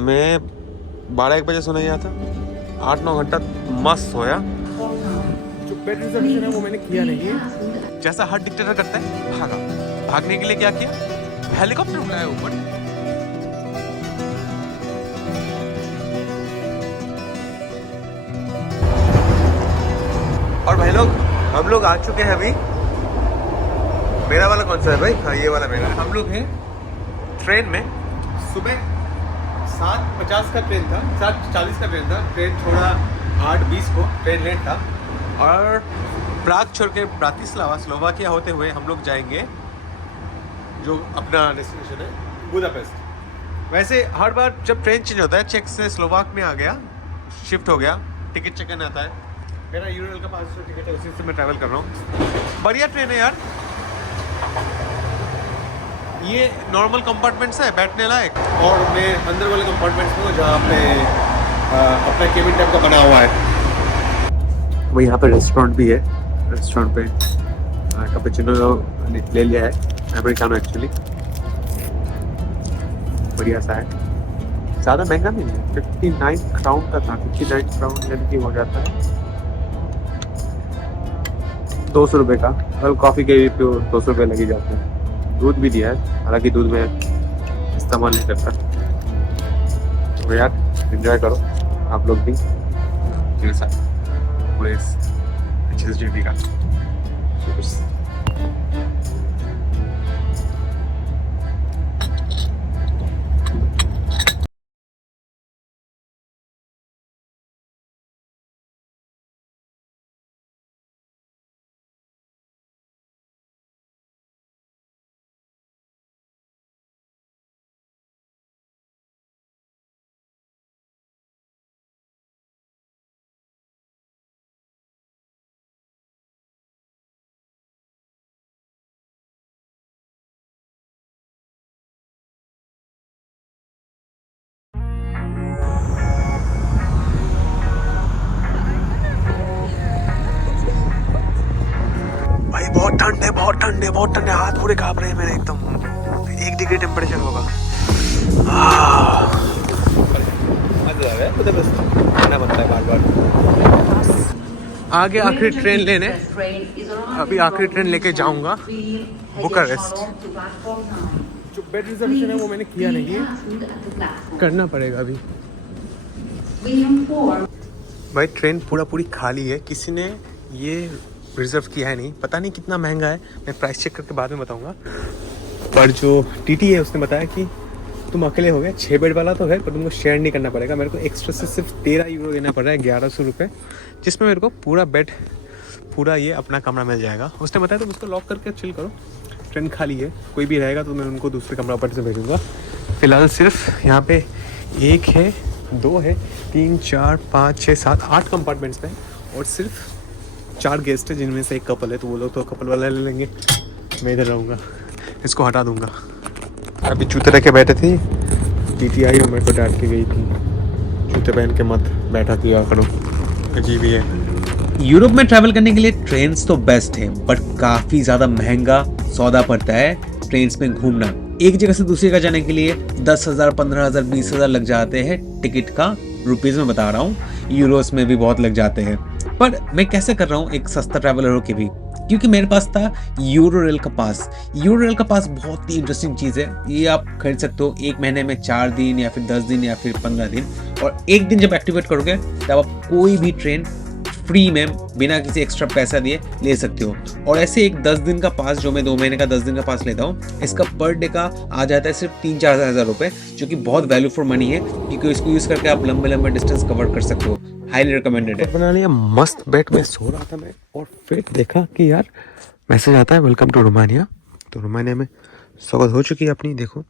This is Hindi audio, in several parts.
मैं 12-1 बजे सोने गया था, 8-9 घंटा मस्त सोया। जो बेड रिजर्वेशन है वो मैंने किया नहीं है। जैसा हर डिक्टेटर करता है, भागा। भागने के लिए क्या किया? हेलीकॉप्टर उड़ाया ऊपर। और भाई लोग, हम लोग आ चुके हैं अभी। मेरा वाला कौन सा है भाई? हाँ, ये वाला मेरा। हम लोग हैं ट्रेन में। सुबह 7:50 का ट्रेन था, 7:40 का ट्रेन था। ट्रेन छोड़ा 8:20 को, ट्रेन लेट था। और प्राग छोड़ के ब्रातिस्लावा स्लोवाकिया होते हुए हम लोग जाएंगे जो अपना डेस्टिनेशन है, बुदापेस्ट। वैसे हर बार जब ट्रेन चेंज होता है, चेक से स्लोवाक में आ गया, शिफ्ट हो गया, टिकट चेक करना आता है। मेरा यूरोरेल का 500 टिकट है, उसी से मैं ट्रैवल कर रहा हूँ। बढ़िया ट्रेन है यार। ये नॉर्मल कंपार्टमेंट्स है बैठने लायक, और मैं अंदर वाले कंपार्टमेंट्स में हूँ जहाँ पे अपना केबिन टाइप का बना हुआ है। वो यहाँ पे रेस्टोरेंट भी है। रेस्टोरेंट पे कैपुचिनो ले लिया है, अमेरिकानो एक्चुअली। बढ़िया सा है, ज़्यादा महंगा नहीं है। 59 क्राउन का था, 59 क्राउन यानी कि हो जाता है 200 रुपये का। मतलब कॉफ़ी के भी 200 रुपये लग ही जाते हैं। दूध भी दिया है, हालांकि दूध में इस्तेमाल नहीं करता। तो यार एंजॉय करो आप लोग भी मेरे साथ पूरे इस अच्छे से जर्नी का। भाई बहुत ठंड है, बहुत ठंड है, बहुत ठंड है। हाथ पूरे कांप रहे हैं मेरे एकदम। 1 डिग्री टेम्परेचर होगा। खाना बनता है बार बार। आगे आखिरी ट्रेन लेने, अभी आखिरी ट्रेन लेके जाऊंगा बुकारेस्ट। जो बेड रिजर्वेशन है वो मैंने किया नहीं है। करना पड़ेगा अभी। भाई ट्रेन पूरी खाली है, किसी ने ये रिजर्व किया है नहीं। पता नहीं कितना महंगा है, मैं प्राइस चेक करके बाद में बताऊंगा। पर जो टीटी है उसने बताया कि तुम अकेले हो गए, 6 बेड वाला तो है पर तुमको शेयर नहीं करना पड़ेगा। मेरे को एक्स्ट्रा से सिर्फ 13 यूरो देना पड़ रहा है, 1100 रुपये, जिसमें मेरे को पूरा बेड, पूरा ये अपना कमरा मिल जाएगा। उसने बताया तुम उसको लॉक करके चिल करो, ट्रेन खाली है, कोई भी रहेगा तो मैं उनको दूसरे कमरा पर से भेजूँगा। फिलहाल सिर्फ यहाँ पे 1 है, 2 है, 3, 4, 5, 6, 7, 8 कंपार्टमेंट्स में, और सिर्फ 4 गेस्ट है जिनमें से एक कपल है, तो वो लोग तो कपल वाला ले लेंगे। मैं इधर रहूँगा, इसको हटा दूँगा। अभी जूते रख के बैठे थे, टीटी आई और मेरे को डांट के गई थी, जूते पहन के मत बैठा किया करो। अजीब ही है। यूरोप में ट्रैवल करने के लिए ट्रेन्स तो बेस्ट है, बट काफी ज्यादा महंगा सौदा पड़ता है ट्रेन्स में घूमना। एक जगह से दूसरी जगह जाने के लिए 10,000, 15,000, 20,000 लग जाते हैं टिकट का। रुपीज में बता रहा हूँ, यूरोस में भी बहुत लग जाते हैं। पर मैं कैसे कर रहा हूँ एक सस्ता ट्रैवलर हो के भी, क्योंकि मेरे पास था यूरोरेल का पास। यूरोरेल का पास बहुत ही इंटरेस्टिंग चीज़ है, ये आप खरीद सकते हो 1 महीने में 4 दिन या फिर 10 दिन या फिर 15 दिन। और एक दिन जब एक्टिवेट करोगे तब आप कोई भी ट्रेन फ्री में बिना किसी एक्स्ट्रा पैसा दिए ले सकते हो। और ऐसे एक 10 दिन का पास जो मैं 2 महीने का 10 दिन का पास लेता हूँ, इसका पर डे का आ जाता है सिर्फ 3-4 हज़ार रुपये, जो कि बहुत वैल्यू फॉर मनी है, क्योंकि इसको यूज़ करके आप लंबे लंबे डिस्टेंस कवर कर सकते हो। हाईली रिकमेंडेड है। बना लिया मस्त बेड में सो रहा था मैं, और फिर देखा कि यार मैसेज आता है वेलकम टू रोमानिया। तो रोमानिया में स्वागत हो चुकी है अपनी। देखो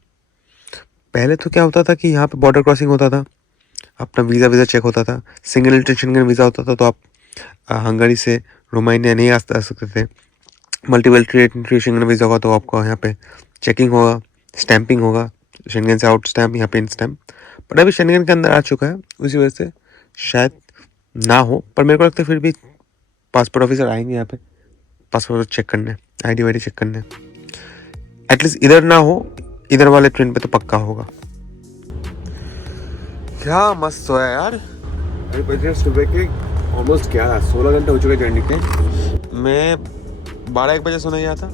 पहले तो क्या होता था कि यहाँ पे बॉर्डर क्रॉसिंग होता था, अपना वीज़ा चेक होता था। सिंगल इंटेंशन वीज़ा होता था तो आप हंगरी से रोमानिया नहीं आ सकते थे। मल्टीपल एंट्री शेंगन वीज़ा होगा तो आपको यहाँ पे चेकिंग होगा, स्टैंपिंग होगा, शेंगन से आउट स्टैम्प, यहाँ पे इन स्टैम्प। पर अभी शेंगन के अंदर आ चुका है, उसी वजह से शायद ना हो, पर मेरे को लगता है फिर भी पासपोर्ट ऑफिसर आएंगे यहाँ पे पासपोर्ट चेक करने, आईडी वाईडी चेक करने। एटलीस्ट इधर ना हो, इधर वाले ट्रेन पे तो पक्का होगा। क्या मस्त सोया यार। अभी बज रहे सुबह के ऑलमोस्ट 16 घंटे हो चुके जर्नी के। मैं 12-1 बजे सोने गया था,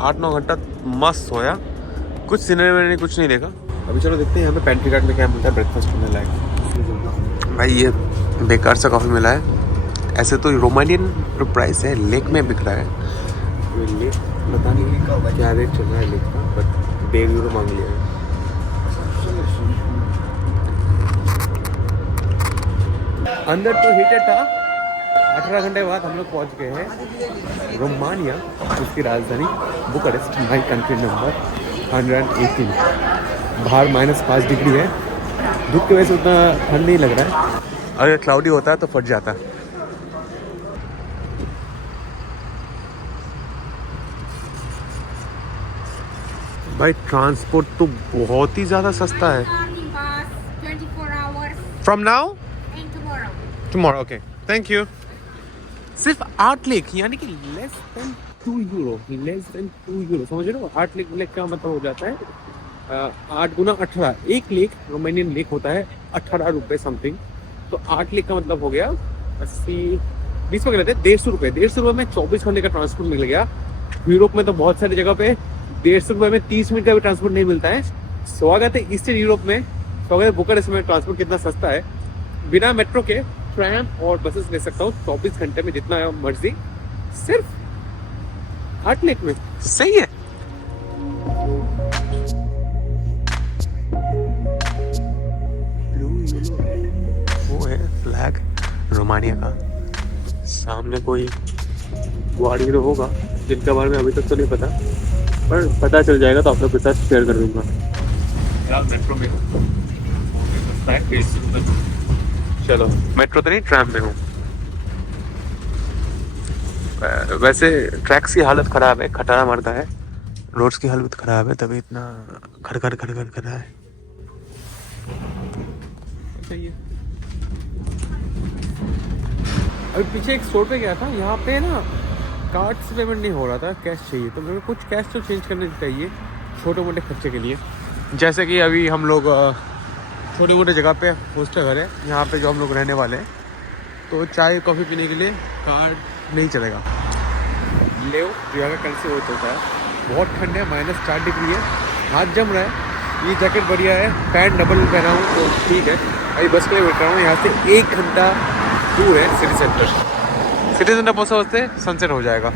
8-9 घंटा मस्त सोया, कुछ सीनरी मैंने कुछ नहीं देखा। अभी चलो देखते हैं यहाँ पे पेंट्री गार्ड में क्या मिलता है ब्रेकफास्ट करने लायक। भाई ये बेकार सा कॉफ़ी मिला है। ऐसे तो रोमानियन प्राइस है, लेक में बिक रहा है। लेक पता नहीं क्या रेट चल रहा है लेक का, बट 1.5 यूरो मांग लिया है। अंदर तो हीटेड था। 18 घंटे बाद हम लोग पहुँच गए हैं रोमानिया, उसकी राजधानी बुकारेस्ट, माई कंट्री नंबर 118। बाहर -5 डिग्री है। धूप की वजह से उतना ठंड नहीं लग रहा है। अगर क्लाउडी होता है तो फट जाता। भाई ट्रांसपोर्ट तो बहुत ही ज़्यादा सस्ता है। Morning bus, 24 hours from now and tomorrow. Tomorrow, okay, thank you. सिर्फ 8 लेक, यानी कि लेस देन 2 यूरो, समझ रहे हो? 8 लेक का मतलब हो जाता है 8 गुना 18। एक लेक रोमानियन लेक होता है 18 रुपये समथिंग। तो 8 लेक का मतलब हो गया 80-20 में रहते हैं 150 रुपये। 150 रुपये में 24 घंटे का ट्रांसपोर्ट मिल गया। यूरोप में तो बहुत सारी जगह पे 150 रुपये में 30 मिनट का भी ट्रांसपोर्ट नहीं मिलता है। स्वागत है ईस्टर्न यूरोप में, स्वागत है बुकारेस्ट में। ट्रांसपोर्ट कितना सस्ता है, बिना मेट्रो के ट्रैम और बसेस ले सकता हूँ 24 घंटे में जितना मर्जी, सिर्फ 8 लेक में। सही है। वो है फ्लैग रोमानिया का। सामने कोई गाड़ी तो होगा जिनके बारे में अभी तक तो नहीं पता, पर पता चल जाएगा तो आप लोग के साथ शेयर कर दूंगा। मेट्रो में चलो, मेट्रो तो नहीं, ट्रैम में हूँ। वैसे ट्रैक्स की हालत ख़राब है, खटारा मारता है। रोड्स की हालत ख़राब है, तभी इतना खड़खड़ कर रहा है। सही है। अभी पीछे एक स्टोर पे गया था, यहाँ पे ना कार्ड से पेमेंट नहीं हो रहा था, कैश चाहिए। तो मेरे को कुछ कैश तो चेंज करने चाहिए छोटे मोटे खर्चे के लिए। जैसे कि अभी हम लोग छोटे मोटे जगह पे हॉस्टल घर है, यहाँ पे जो हम लोग रहने वाले हैं, तो चाय कॉफ़ी पीने के लिए कार्ड नहीं चलेगा। ले यहाँ का कैंसिल होता है। बहुत ठंड है, -4 डिग्री है, हाथ जम रहा है। ये जैकेट बढ़िया है, पैंट डबल पहना हूँ तो ठीक है। अभी बस के लिए बैठ रहा हूँ, यहाँ से 1 घंटा दूर है सिटी सेंटर। सिटी सेंटर पहुँचते सनसेट हो जाएगा।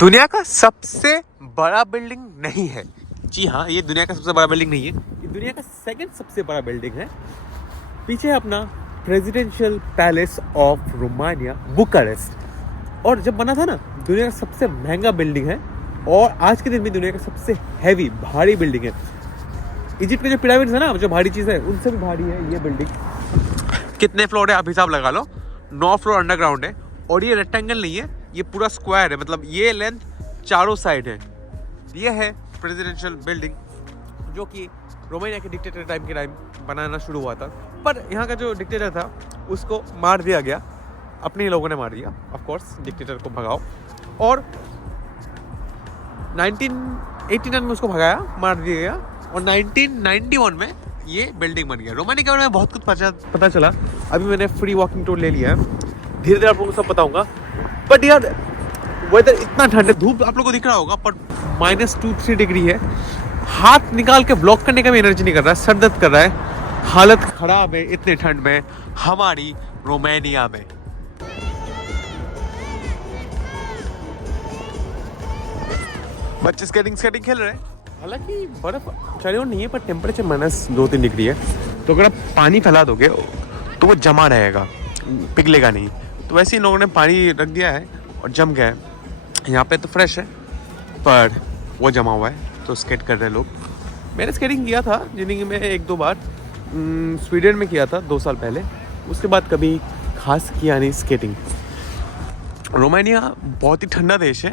दुनिया का सबसे बड़ा बिल्डिंग नहीं है, जी हाँ, ये दुनिया का सबसे बड़ा बिल्डिंग नहीं है, ये दुनिया का सेकंड सबसे बड़ा बिल्डिंग है। पीछे है अपना presidential palace of Romania Bucharest. और जब बना था ना, दुनिया का सबसे महंगा बिल्डिंग है, और आज के दिन भी दुनिया का सबसे हैवी भारी बिल्डिंग है। इजिप्ट के जो पिरामिड्स है ना, जो भारी चीज़ है, उनसे भी भारी है ये बिल्डिंग। कितने फ्लोर है आप हिसाब लगा लो, 9 फ्लोर अंडरग्राउंड है। और ये रेक्टेंगल नहीं है, ये पूरा स्क्वायर है, मतलब ये लेंथ चारों साइड है। ये है प्रेसिडेंशियल बिल्डिंग, जो कि रोमानिया के डिक्टेटर टाइम के टाइम बनाना शुरू हुआ था। पर यहाँ का जो डिक्टेटर था उसको मार दिया गया, अपने ही लोगों ने मार दिया। ऑफ कोर्स डिक्टेटर को भगाओ, और 1989 में उसको भगाया, मार दिया गया, और 1991 में ये बिल्डिंग बन गया। रोमानिया के बारे में बहुत कुछ पता चला। अभी मैंने फ्री वॉकिंग टूर ले लिया है, धीरे धीरे आप लोगों को सब बताऊंगा। बट यार वेदर इतना ठंड है, धूप आप लोगों को दिख रहा होगा, पर -2-3 डिग्री है। हाथ निकाल के ब्लॉक करने का भी एनर्जी नहीं कर रहा है, सर दर्द कर रहा है, हालत खराब है इतने ठंड में हमारी रोमानिया में। बच्चे स्केटिंग खेल रहे हैं, हालांकि बर्फ चढ़ी नहीं है, पर टेम्परेचर -2-3 डिग्री है। तो अगर आप पानी फैला दोगे तो वो जमा रहेगा, पिघलेगा नहीं। तो वैसे ही लोगों ने पानी रख दिया है और जम गया है। यहाँ पे तो फ्रेश है, पर वो जमा हुआ है, तो स्केट कर रहे हैं लोग। मैंने स्केटिंग किया था जिंदगी में 1-2 बार, स्वीडन में किया था 2 साल पहले, उसके बाद कभी खास किया नहीं स्केटिंग। रोमानिया बहुत ही ठंडा देश है,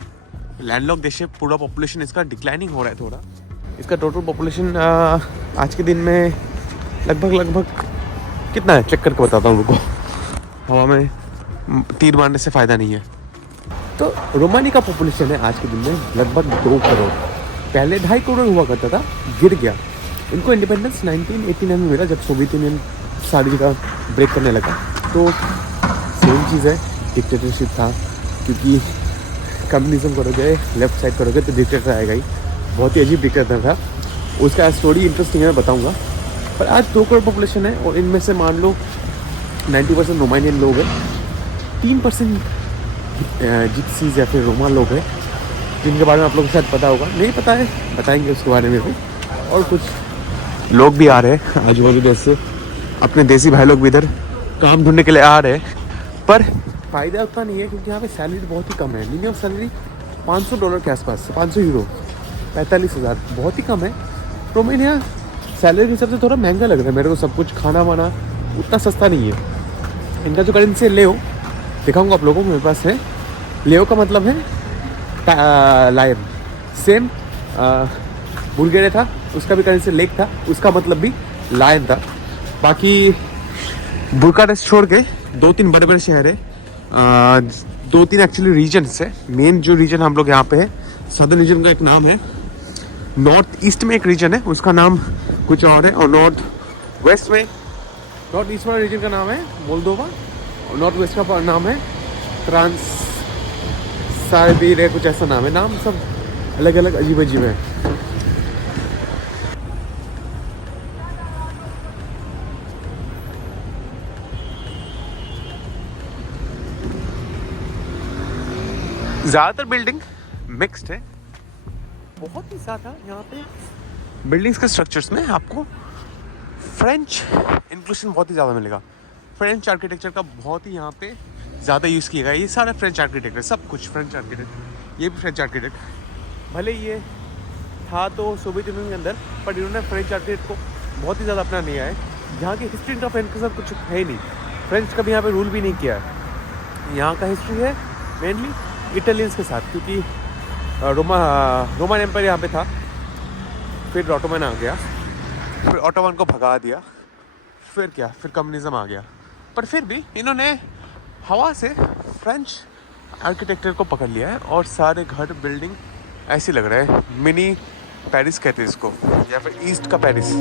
लैंडलॉक देश है, पूरा पॉपुलेशन इसका डिक्लाइनिंग हो रहा है थोड़ा। इसका टोटल पॉपुलेशन आज के दिन में लगभग कितना है, चेक करके बताता हूँ रुको। हवा में तीर मारने से फ़ायदा नहीं है। तो रोमानिया का पॉपुलेशन है आज के दिन में लगभग 2 करोड़। पहले 2.5 करोड़ हुआ करता था, गिर गया। इनको इंडिपेंडेंस 1989 में मिला जब सोवियत यूनियन सारी जगह ब्रेक करने लगा। तो सेम चीज़ है, डिक्टेटरशिप था, क्योंकि कम्युनिज्म करोगे, लेफ्ट साइड करोगे तो डिक्टेटर आएगा ही। बहुत ही अजीब डिक्टेटर था। उसका स्टोरी इंटरेस्टिंग है, मैं बताऊँगा। पर आज 2 करोड़ पॉपुलेशन है और इनमें से मान लो 90% रोमानियन लोग हैं, 3% जिप्सीज या फिर रोमा लोग हैं, जिनके बारे में आप लोगों को शायद पता होगा। नहीं पता है, बताएंगे उसके बारे में भी। और कुछ लोग भी आ रहे हैं आजू बाजू देश से, अपने देसी भाई लोग भी इधर काम ढूंढने के लिए आ रहे हैं। पर फ़ायदा उतना नहीं है क्योंकि यहाँ पे सैलरी बहुत ही कम है। मिनिमम सैलरी $500 के आसपास, 500 यूरो, 45,000, बहुत ही कम है। रोमानिया सैलरी के हिसाब से थोड़ा महंगा लग रहा है मेरे को। सब कुछ खाना वाना उतना सस्ता नहीं है। इनका जो करेंसी है लेओ, दिखाऊंगा आप लोगों को, मेरे पास है। लेओ का मतलब है लायन। सेम बुल्गारिया था, उसका भी करेंसी लेक था, उसका मतलब भी लायन था। बाकी बुकारेस्ट छोड़ के 2-3 बड़े बड़े शहर है, 2-3 एक्चुअली रीजन्स है। मेन जो रीजन हम लोग यहाँ पे है, सदर्न रीजन का एक नाम है, नॉर्थ ईस्ट में एक रीजन है उसका नाम कुछ और है, और नॉर्थ वेस्ट में, नॉर्थ ईस्ट वाला रीजन का नाम है मोल्दोवा, और नॉर्थ वेस्ट का नाम है ट्रांस साइबेरिया, कुछ ऐसा नाम है। नाम सब अलग अलग अजीब अजीब है। ज़्यादातर बिल्डिंग मिक्स्ड है, बहुत ही ज़्यादा यहाँ पे बिल्डिंग्स के स्ट्रक्चर्स में आपको फ्रेंच इंक्लूशन बहुत ही ज़्यादा मिलेगा। फ्रेंच आर्किटेक्चर का बहुत ही यहाँ पे ज़्यादा यूज़ किया गया। ये सारा फ्रेंच आर्किटेक्ट है, सब कुछ फ्रेंच आर्किटेक्ट। ये भी फ्रेंच आर्किटेक्ट, भले ये था तो सोवियत यूनियन के अंदर, पर इन्होंने फ्रेंच आर्किटेक्ट को बहुत ही ज़्यादा अपना लिया है। यहाँ की हिस्ट्री का फ्रेंच के साथ कुछ है ही नहीं। फ्रेंच कभी यहाँ पे रूल भी नहीं किया है। यहाँ का हिस्ट्री है मेनली इटालियंस के साथ, क्योंकि रोमन एम्पायर यहाँ पे था, फिर ऑटोमन आ गया, फिर ऑटोमन को भगा दिया, फिर क्या, फिर कम्युनिज्म आ गया। पर फिर भी इन्होंने हवा से फ्रेंच आर्किटेक्चर को पकड़ लिया है और सारे घर बिल्डिंग ऐसे लग रहे हैं। मिनी पेरिस कहते हैं इसको, या फिर ईस्ट का पेरिस।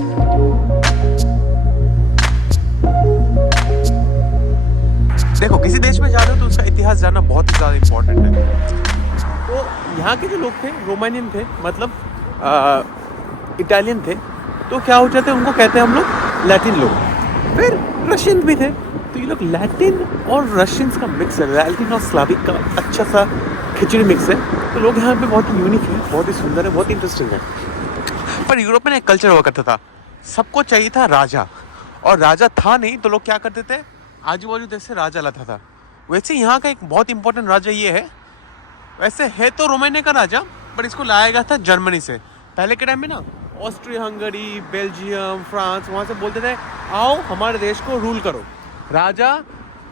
देखो, किसी देश में जा रहे हो तो उसका इतिहास जानना बहुत ही ज़्यादा इम्पोर्टेंट है। तो यहाँ के जो लोग थे रोमानियन थे, मतलब इटालियन थे, तो क्या हो जाते हैं उनको कहते हैं हम लोग लैटिन लोग। फिर रशियन भी थे, तो ये लोग लैटिन और रशियंस का मिक्स है, लैटिन और स्लाविक का अच्छा सा खिचड़ी मिक्स है। तो लोग यहाँ पे बहुत यूनिक है, बहुत ही सुंदर है, बहुत इंटरेस्टिंग है। पर यूरोप में एक कल्चर हुआ करता था, सबको चाहिए था राजा, और राजा था नहीं तो लोग क्या करते थे, आजू बाजू देश से राजा लाता था। वैसे यहाँ का एक बहुत इंपॉर्टेंट राजा ये है, वैसे है तो रोमानिया का राजा, पर इसको लाया गया था जर्मनी से। पहले के टाइम में ना ऑस्ट्रिया, हंगरी, बेल्जियम, फ्रांस, वहाँ से बोलते थे आओ हमारे देश को रूल करो। राजा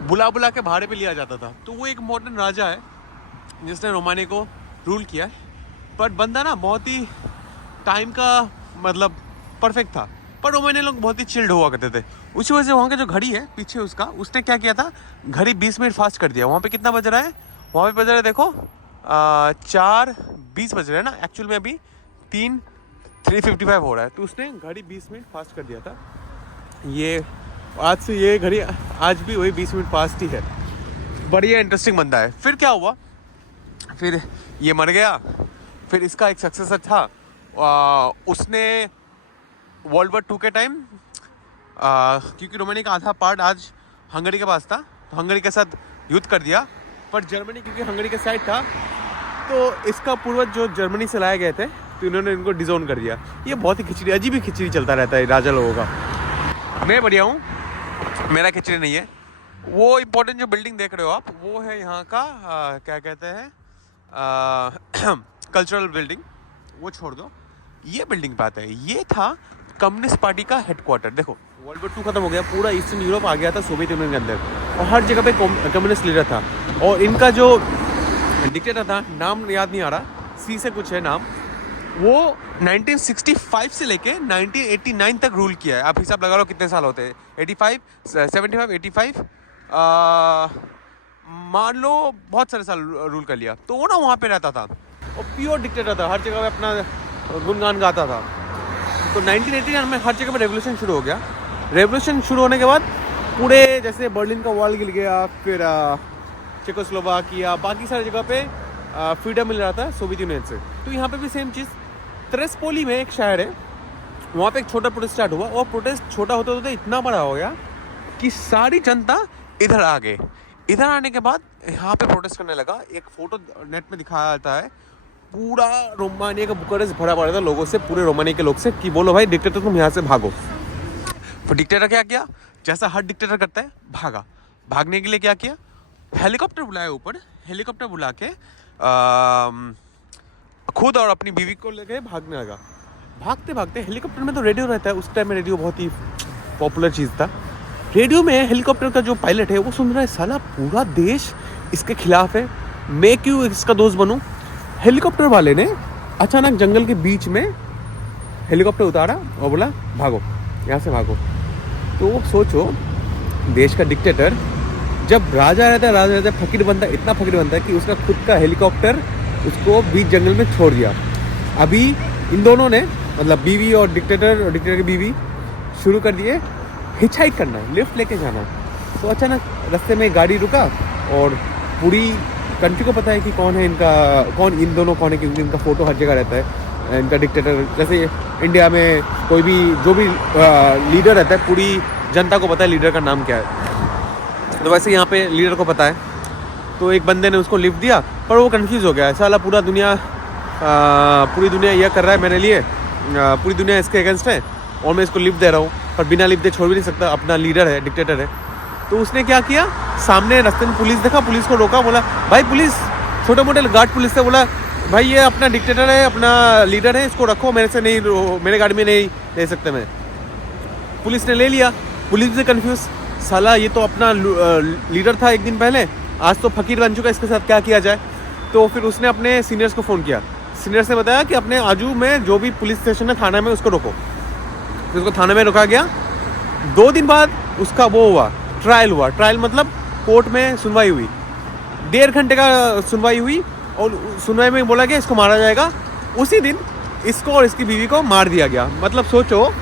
बुला बुला के भाड़े पे लिया जाता था। तो वो एक मॉडर्न राजा है जिसने रोमानिया को रूल किया है। पर बंदा ना बहुत ही टाइम का मतलब परफेक्ट था, पर रोमानिया लोग बहुत ही चिल्ड हुआ करते थे। उसी वजह से वहाँ का जो घड़ी है पीछे उसका, उसने क्या किया था, घड़ी 20 मिनट फास्ट कर दिया। वहाँ पे कितना बज रहा है, वहाँ पे बज रहा है देखो 4:20 बज रहा है ना, एक्चुअल में अभी 3:55 हो रहा है। तो उसने घड़ी 20 मिनट फास्ट कर दिया था। ये आज से ये घड़ी आज भी वही 20 मिनट फास्ट ही है। बढ़िया इंटरेस्टिंग बंदा है। फिर क्या हुआ, फिर ये मर गया। फिर इसका एक सक्सेसर था, उसने वर्ल्ड वॉर 2 के टाइम, क्योंकि रोमानिया का आधा पार्ट आज हंगरी के पास था, तो हंगरी के साथ युद्ध कर दिया। पर जर्मनी क्योंकि हंगरी के साइड था, तो इसका पूर्वज जो जर्मनी से लाए गए थे, तो इन्होंने इनको डिसोन कर दिया। ये बहुत ही खिचड़ी, अजीब ही खिचड़ी चलता रहता है राजा लोगों का। मैं बढ़िया हूँ, मेरा खिचड़ी नहीं है। वो इम्पोर्टेंट जो बिल्डिंग देख रहे हो आप, वो है यहाँ का क्या कहते हैं कल्चरल बिल्डिंग। वो छोड़ दो, ये बिल्डिंग बात है। ये था कम्युनिस्ट पार्टी का हेडक्वार्टर। देखो, वर्ल्ड वॉर 2 खत्म हो गया, पूरा ईस्टर्न यूरोप आ गया था सोवियत यूनियन के अंदर, और हर जगह पे कम्युनिस्ट लीडर था। और इनका जो डिक्टेटर था, नाम याद नहीं आ रहा, सी से कुछ है नाम, वो 1965 से लेके 1989 तक रूल किया है। आप हिसाब लगा लो कितने साल होते हैं, 85, 75, 85, मान लो बहुत सारे साल रूल कर लिया, तो वो ना वहाँ पे रहता था और प्योर डिक्टेटर था, हर जगह पे अपना गुणगान गाता था। तो 1989 में हर जगह पे रेवोल्यूशन शुरू हो गया। रेवोल्यूशन शुरू होने के बाद पूरे जैसे बर्लिन का वॉल गिर गया, फिर चेकोस्लोवाकिया, बाकी सारी जगह पे फ्रीडम मिल रहा था सोवियत यूनियन से। तो यहाँ पे भी सेम चीज़, त्रेस्पोली में एक शहर है, वहाँ पे एक छोटा प्रोटेस्ट स्टार्ट हुआ और प्रोटेस्ट छोटा होते होते इतना बड़ा हो गया कि सारी जनता इधर आ गए। इधर आने के बाद यहाँ पे प्रोटेस्ट करने लगा। एक फोटो नेट में दिखाया जाता है, पूरा रोमानिया का बुकारेस्ट भरा पड़ा था लोगों से, पूरे रोमानिया के लोग से, कि बोलो भाई डिक्टेटर तुम यहाँ से भागो। तो डिक्टेटर क्या किया, जैसा हर डिक्टेटर करता है, भागा। भागने के लिए क्या किया, हेलीकॉप्टर बुलाया ऊपर, हेलीकॉप्टर बुला के खुद और अपनी बीवी को लेके भागने लगा। भागते भागते हेलीकॉप्टर में तो रेडियो रहता है, उस टाइम में रेडियो बहुत ही पॉपुलर चीज़ था। रेडियो में हेलीकॉप्टर का जो पायलट है वो सुन रहा है, साला पूरा देश इसके खिलाफ है, मैं क्यों इसका दोस्त बनूं। हेलीकॉप्टर वाले ने अचानक जंगल के बीच में हेलीकॉप्टर उतारा और बोला भागो, यहाँ से भागो। तो सोचो, देश का डिक्टेटर जब राजा रहता है फकीर बनता है, इतना फकीर बनता है कि उसका खुद का हेलीकॉप्टर उसको बीच जंगल में छोड़ दिया। अभी इन दोनों ने, मतलब बीवी और डिक्टेटर की बीवी, शुरू कर दिए हिचहाइक करना, लिफ्ट लेके जाना। तो अचानक रास्ते में गाड़ी रुका और पूरी कंट्री को पता है कि कौन है इनका, कौन इन दोनों कौन है, क्योंकि इनका फोटो हर जगह रहता है। इनका डिक्टेटर, जैसे इंडिया में कोई भी जो भी लीडर रहता है, पूरी जनता को पता है लीडर का नाम क्या है, तो वैसे यहाँ पे लीडर को पता है। तो एक बंदे ने उसको लिफ्ट दिया, पर वो कंफ्यूज हो गया, साला पूरी दुनिया यह कर रहा है मेरे लिए, पूरी दुनिया इसके अगेंस्ट है और मैं इसको लिफ्ट दे रहा हूँ, पर बिना लिफ्ट दे छोड़ भी नहीं सकता, अपना लीडर है, डिक्टेटर है। तो उसने क्या किया, सामने रास्ते में पुलिस देखा, पुलिस को रोका, बोला भाई पुलिस, छोटे मोटे गार्ड पुलिस से बोला भाई ये अपना डिक्टेटर है, अपना लीडर है, इसको रखो, मेरे से नहीं, मेरे गाड़ी में नहीं ले सकते मैं। पुलिस ने ले लिया। पुलिस भी कंफ्यूज, साला ये तो अपना लीडर था एक दिन पहले, आज तो फकीर बन चुका है, इसके साथ क्या किया जाए। तो फिर उसने अपने सीनियर्स को फ़ोन किया। सीनियर्स ने बताया कि अपने आजू में जो भी पुलिस स्टेशन है, थाना में, उसको रोको। फिर उसको थाने में रोका गया। 2 दिन बाद उसका वो हुआ, ट्रायल हुआ। ट्रायल मतलब कोर्ट में सुनवाई हुई, 1.5 घंटे का सुनवाई हुई और सुनवाई में बोला गया इसको मारा जाएगा। उसी दिन इसको और इसकी बीवी को मार दिया गया। मतलब सोचो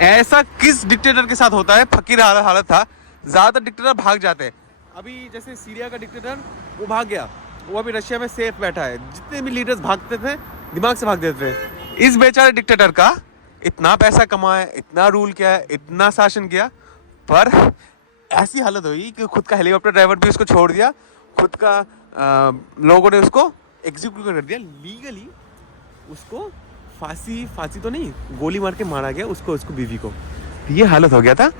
ऐसा किस डिक्टेटर के साथ होता है, फकीर हालत था। ज़्यादातर डिक्टेटर भाग जाते हैं। अभी जैसे सीरिया का डिक्टेटर, वो भाग गया, वो अभी रशिया में सेफ बैठा है। जितने भी लीडर्स भागते थे, दिमाग से भाग देते थे। इस बेचारे डिक्टेटर का इतना पैसा कमाया, इतना रूल किया, इतना शासन किया, पर ऐसी हालत हुई कि खुद का हेलीकॉप्टर ड्राइवर भी उसको छोड़ दिया, खुद का लोगों ने उसको एग्जीक्यूट कर दिया लीगली। उसको फांसी तो नहीं, गोली मार के मारा गया उसको, उसको बीवी को। ये हालत हो गया था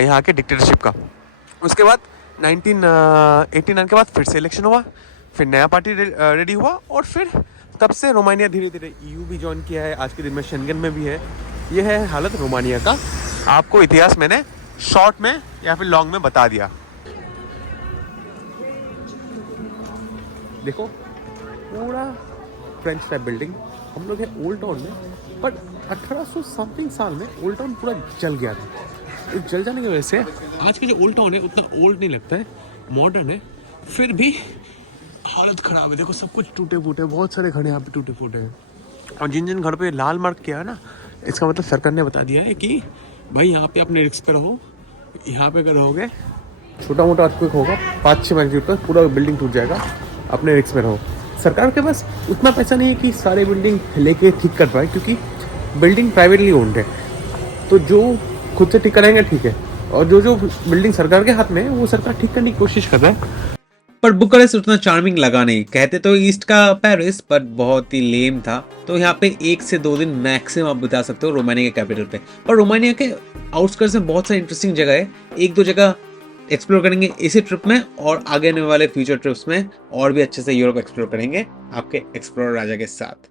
यहाँ के डिक्टेटरशिप का। उसके बाद 1989 के बाद फिर से इलेक्शन हुआ, फिर नया पार्टी रेडी हुआ और फिर तब से रोमानिया धीरे धीरे EU भी ज्वाइन किया है। आज के दिन में शेंगन में भी है। ये है हालत रोमानिया का। आपको इतिहास मैंने शॉर्ट में या फिर लॉन्ग में बता दिया। देखो पूरा फ्रेंच टाइप बिल्डिंग। हम लोग हैं ओल्ड टाउन में, बट 1800 समथिंग साल में ओल्ड टाउन पूरा जल गया था। इस जल जाने की वजह से आज का जो ओल्ड टाउन है उतना ओल्ड नहीं लगता है, मॉडर्न है, फिर भी हालत ख़राब है। देखो सब कुछ टूटे फूटे, बहुत सारे घर यहाँ पे टूटे फूटे हैं। और जिन जिन घर पे लाल मार्क किया है ना, इसका मतलब सरकार ने बता दिया है कि भाई यहाँ पे अपने रिस्क पे रहो। यहाँ पे अगर रहोगे छोटा मोटा अर्थक्वेक होगा, 5-6 मैग्नीट्यूड का, पूरा बिल्डिंग टूट जाएगा, अपने रिस्क पे रहो। सरकार के पास उतना पैसा नहीं है कि सारे बिल्डिंग लेके ठीक कर पाए, क्योंकि बिल्डिंग प्राइवेटली ओन्ड है। तो जो खुद से ठीक कराएंगे ठीक है, और जो बिल्डिंग सरकार के हाथ में है वो सरकार ठीक करने की कोशिश कर रहा है। पर बुकारेस्ट उतना चार्मिंग लगा नहीं। कहते तो ईस्ट का पेरिस, पर बहुत ही लेम था। तो यहाँ पे 1 से 2 दिन मैक्सिमम आप बिता सकते हो रोमानिया के कैपिटल पे। पर रोमानिया के आउटस्कर्ट्स में बहुत सारी इंटरेस्टिंग जगह है। 1-2 जगह एक्सप्लोर करेंगे इसी ट्रिप में, और आगे आने वाले फ्यूचर ट्रिप्स में और भी अच्छे से यूरोप एक्सप्लोर करेंगे आपके एक्सप्लोरर राजा के साथ।